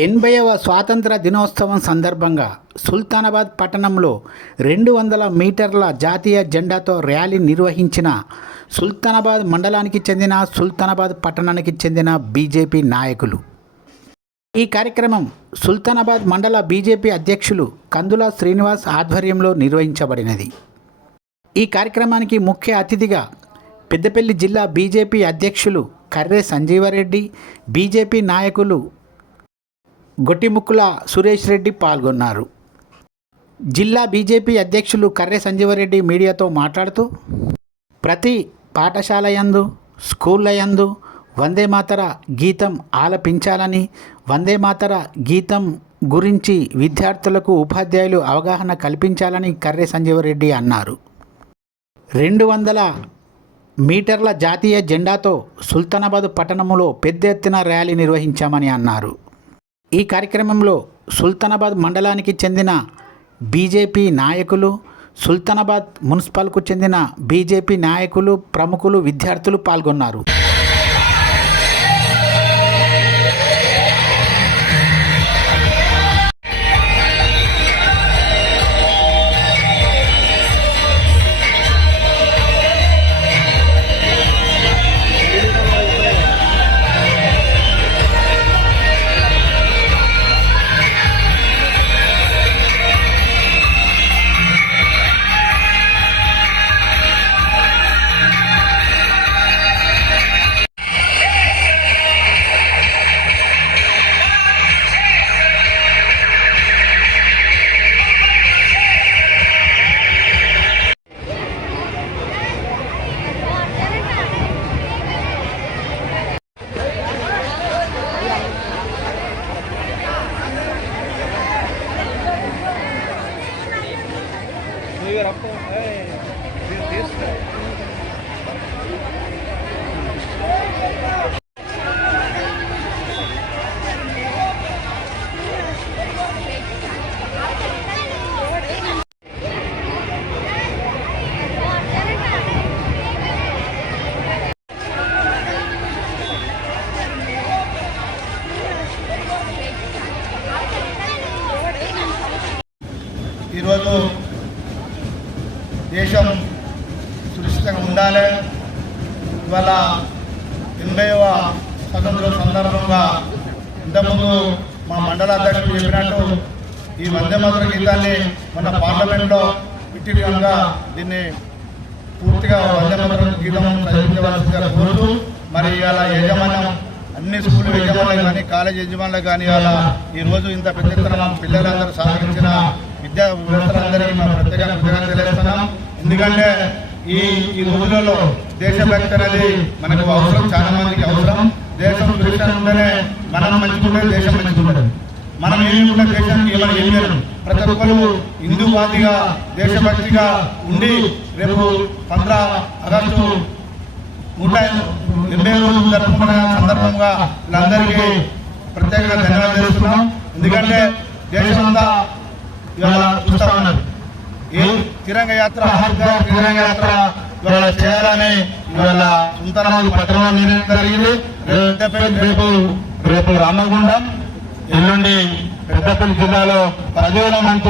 80వ స్వాతంత్ర దినోత్సవం సందర్భంగా సుల్తానాబాద్ పట్టణంలో 200 మీటర్ల జాతీయ జెండాతో ర్యాలీ నిర్వహించిన సుల్తానాబాద్ మండలానికి చెందిన సుల్తానాబాద్ పట్టణానికి చెందిన బీజేపీ నాయకులు. ఈ కార్యక్రమం సుల్తానాబాద్ మండల బీజేపీ అధ్యక్షులు కందుల శ్రీనివాస్ ఆధ్వర్యంలో నిర్వహించబడినది. ఈ కార్యక్రమానికి ముఖ్య అతిథిగా పెద్దపల్లి జిల్లా బీజేపీ అధ్యక్షులు కర్రె సంజీవరెడ్డి, బీజేపీ నాయకులు గొట్టిముక్కుల సురేష్ రెడ్డి పాల్గొన్నారు. జిల్లా బీజేపీ అధ్యక్షులు కర్రె సంజీవరెడ్డి మీడియాతో మాట్లాడుతూ, ప్రతి పాఠశాల యందు, స్కూళ్ళ యందు వందే మాతర గీతం ఆలపించాలని, వందే మాతర గీతం గురించి విద్యార్థులకు ఉపాధ్యాయులు అవగాహన కల్పించాలని కర్రె సంజీవరెడ్డి అన్నారు. 200 మీటర్ల జాతీయ జెండాతో సుల్తానాబాద్ పట్టణంలో పెద్ద ఎత్తున ర్యాలీ నిర్వహించామని అన్నారు. ఈ కార్యక్రమంలో సుల్తానాబాద్ మండలానికి చెందిన బీజేపీ నాయకులు, సుల్తానాబాద్ మున్సిపల్కు చెందిన బీజేపీ నాయకులు, ప్రముఖులు, విద్యార్థులు పాల్గొన్నారు. ఈరోజు దేశం సురక్షితంగా ఉండాలి. ఇవాళ 80వ స్వతంత్ర సందర్భంగా ఇంతకుముందు మా మండల అధ్యక్షుడు చెప్పినట్టు ఈ వందే మాతరం గీతాన్ని మన పార్లమెంట్లో పెట్టి విధంగా దీన్ని పూర్తిగా వందే మాతరం గీతం చదివించవలసిందిగా కోరుతూ, మరి ఇవాళ యజమాన్యం అన్ని స్కూల్ యజమానులు కానీ, కాలేజ్ యజమానులు కానీ ఇవాళ ఈరోజు ఇంత పెద్ద ఎత్తున పిల్లలందరూ సహకరించిన విద్యా వ్యవస్థలందరికీ మేము ప్రత్యేకంగా కృతజ్ఞతలు తెలియజేస్తున్నాం. ఎందుకంటే ఈ రోజులలో దేశభక్తి అనేది మనకు అవసరం, చాలా మందికి అవసరం. దేశం సురక్షణ ఉంటేనే మనం మంచిగుంటే దేశం మంచిగుంటుంది. మనం ఏమి ఉంటే దేశానికి ఏమైనా ఏం లేదు. ప్రతి ఒక్కరు హిందూవాదిగా, దేశభక్తిగా ఉండి రేపు 15 ఆగస్టు 180 రోజులు జరుపుకున్న సందర్భంగా వీళ్ళందరికీ ప్రత్యేకంగా ధన్యవాదాలు తెలుస్తున్నాం. ఎందుకంటే దేశం అంతా ఇవాళ చూస్తా ఉన్నారు. ఈ తిరంగ యాత్ర, తిరంగ యాత్ర ఇవాళ చేయాలని ఇవాళ సుల్తానాబాద్ పట్టణంలో నిర్ణయం జరిగింది. రేపు రామగుండం, ఎల్లుండి పెద్దపల్లి జిల్లాలో 10,000 మంది